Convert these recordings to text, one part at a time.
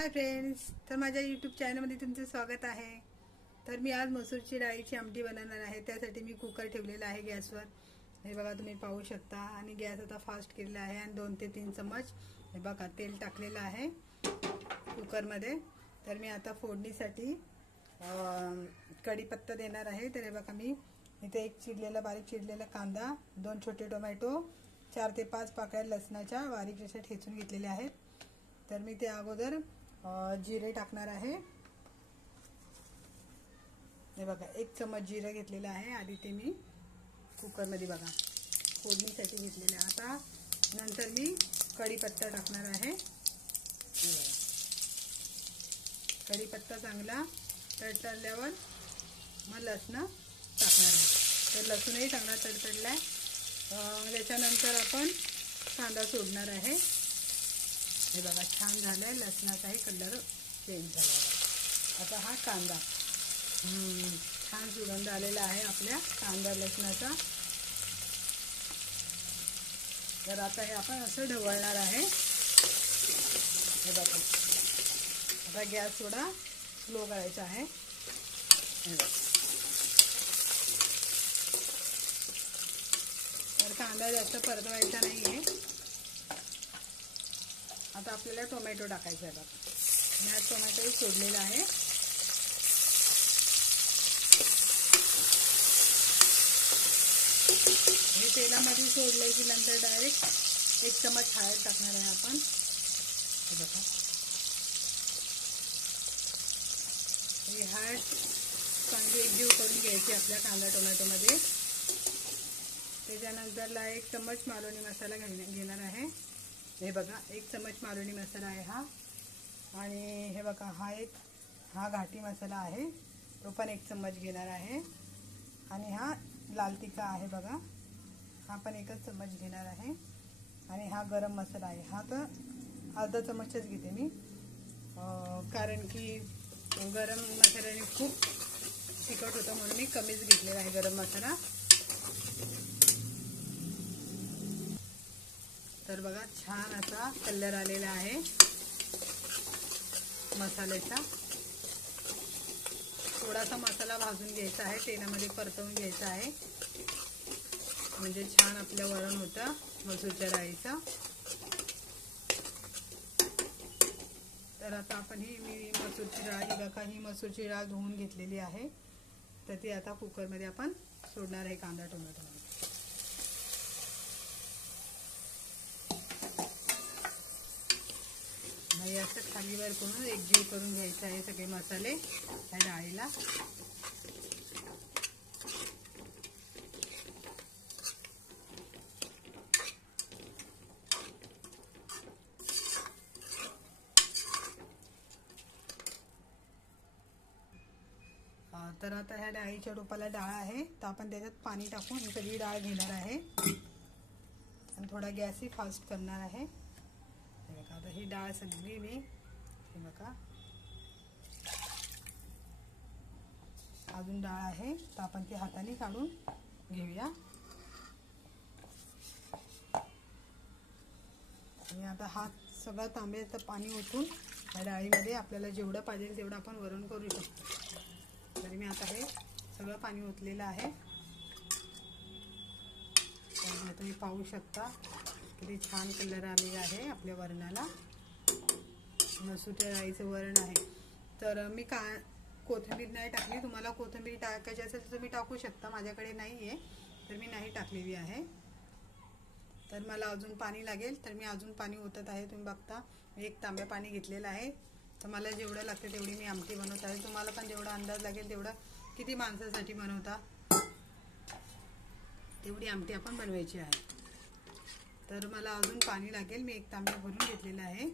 Hi friends, तर माझ्या YouTube चॅनलमध्ये तुमचं स्वागत आहे। तर मी आज मसूरची डाळीची आमटी बनवणार आहे। त्यासाठी मी कुकर ठेवलेला आहे गॅसवर। हे बघा तुम्ही पाहू शकता आणि गॅस आता फास्ट केलेला आहे आणि 2 ते 3 चम्मच हे बघा तेल टाकलेलं आहे कुकरमध्ये। तर मी आता फोडणीसाठी कढीपत्ता देणार आहे। तर हे बघा मी इथे एक बारीक चिरलेला कांदा, 2 छोटे टोमॅटो, 4 ते 5 पाकळ्या लसणाच्या बारीक अशा ठेचून घेतलेल्या आहेत। तर मी ते अगोदर जिरे टाकणार आहे। हे बघा 1 चम्मच जिरे घेतलेला आहे। आधी ते मी कुकरमध्ये बघा फोडणीसाठी घेतलेले। आता नंतर मी कढीपत्ता टाकणार आहे। कढीपत्ता चांगला तडतडल्यावर मग लसूण टाकणार आहे। तर लसूणही चांगला तडतडलाय। त्याच्यानंतर आपण कांदा सोडणार आहे। हे बघा छान झालंय, लसणाचाही कलर चेंज झाला आहे। आता हा कांदा छान सुगंध आलेला आहे आपल्या कांदा लसणाचा। तर आता हे आपण असं ढवळणार आहे। हे बघा आता गॅस थोडा स्लो करायचा आहे। तर कांदा जास्त परतवायचा नाहीये। आता आपल्याला टोमॅटो टाकायचा आहे। बघा मी आज टोमॅटोही सोडलेला आहे। हे तेलामध्ये सोडले की नंतर डायरेक्ट 1 चम्मच हळद टाकणार आहे आपण। हे बघा ही हळद चांगली एकजीव करून घ्यायची आपल्या कांदा टोमॅटोमध्ये। त्याच्यानंतरला 1 चम्मच मालवणी मसाला घेणार आहे। हे बघा 1 चम्मच मालवणी मसाला आहे हा। आणि हे बघा हा घाटी मसाला आहे, तो पण 1 चम्मच घेणार आहे। आणि हा लाल तिखट आहे बघा, हा पण 1 चम्मच घेणार आहे। आणि हा गरम मसाला आहे, हा तर अर्धा चम्मचच घेते मी, कारण की गरम मसाल्याने खूप तिखट होतं म्हणून मी कमीच घेतलेला आहे गरम मसाला। तर बघा छान असा कलर आलेला आहे मसाल्याचा। थोडासा मसाला भाजून घ्यायचा आहे, तेलामध्ये परतवून घ्यायचा आहे, म्हणजे छान आपलं वरण होतं मसूरच्या डाळीचं। तर आता आपण ही मसूरची डाळ बघा, ही मसूरची डाळ धुवून घेतलेली आहे। तर ती आता कुकरमध्ये आपण सोडणार आहे कांदा टोमॅटो। असं खालीवर करून एकजीव करून घ्यायचं आहे सगळे मसाले ह्या डाळीला। तर आता ह्या डाळीच्या टोपाला डाळ आहे, तर आपण त्याच्यात पाणी टाकून ही सगळी डाळ घेणार आहे आणि थोडा गॅसही फास्ट करणार आहे। आता ही डाळ सगळी मी हे बघा अजून डाळ आहे, तर आपण ती हाताने काढून घेऊया। आणि आता हा सगळा तांब्याचं पाणी ओतून या डाळीमध्ये आपल्याला जेवढं पाहिजे तेवढं आपण वरण करू शकतो। तरी मी आता हे सगळं पाणी ओतलेलं आहे। तर तुम्ही पाहू शकता किती छान कलर आलेला आहे आपल्या वरणाला। मसूरच्या डाळीचं वरण आहे। तर मी कोथिंबीर नाही टाकली, तुम्हाला कोथिंबीर टाकायची असेल तर तुम्ही टाकू शकता, माझ्याकडे नाही आहे तर मी नाही टाकलेली आहे। तर मला अजून पाणी लागेल, तर मी अजून पाणी ओतत आहे। तुम्ही बघता 1 तांब्या पाणी घेतलेलं आहे। तर मला जेवढं लागतं तेवढी मी आमटी बनवत आहे। तुम्हाला पण जेवढा अंदाज लागेल तेवढा, किती माणसासाठी बनवता तेवढी आमटी आपण बनवायची आहे। तर मला अजून पाणी लागेल, मी 1 तांब्या भरून घेतलेला आहे,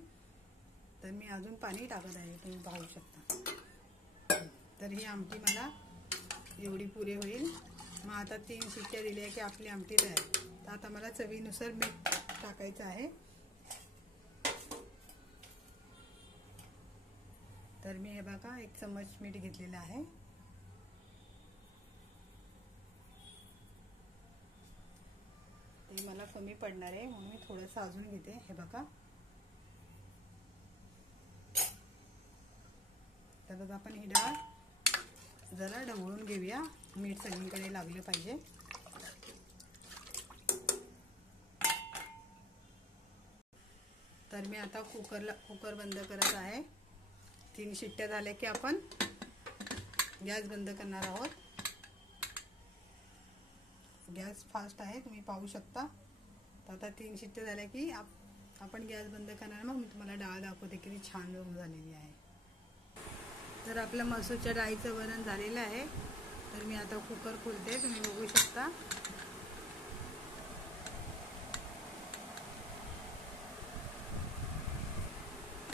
तर मी अजून पाणी टाकत आहे, तुम्ही पाहू शकता। तर ही आमटी मला एवढी पुरे होईल। मग आता 3 शिट्ट्या दिल्या की आपली आमटी तयार। तर आता मला चवीनुसार मीठ टाकायचं आहे। तर मी हे बघा 1 चम्मच मीठ घेतलेलं आहे। ते मला कमी पडणार आहे म्हणून मी थोडंसं अजून घेते। हे बघा आता आपण ही डाळ जरा ढवळून घेऊया, मीठ सगळीकडे लागलं पाहिजे. तर मी आता कुकर बंद करत आहे. 3 शिट्ट्या झाल्या की आपण गॅस बंद करणार आहोत. गॅस फास्ट आहे, तुम्ही पाहू शकता. तर आता 3 शिट्ट्या झाल्या की आपण गॅस बंद करणार. मग मी तुम्हाला डाळ दाखवते किती छान झालेली आहे. तर आपलं मसूरच्या डाळीचं वरण झालेलं आहे. तर मी आता कुकर खोलते, तुम्ही बघू शकता.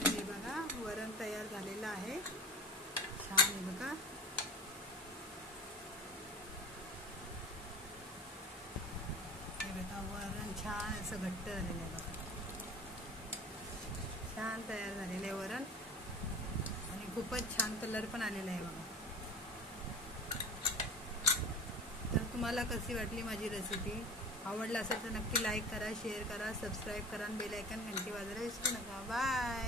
हे बघा वरण तयार झालेलं आहे. छान आहे बघा. हे बघा वरण छान असं घट्ट झालेलं आहे बघा. छान तयार झालेलं आहे वरण आणि खूपच छान कलर पण आलेला आहे बघा. तर तुम्हाला कशी वाटली माझी रेसिपी? आवडला असेल तर नक्की लाईक करा, शेअर करा, सबस्क्राईब करा आणि बेल आयकॉन घंटी वाजवायला विसरू नका. बाय.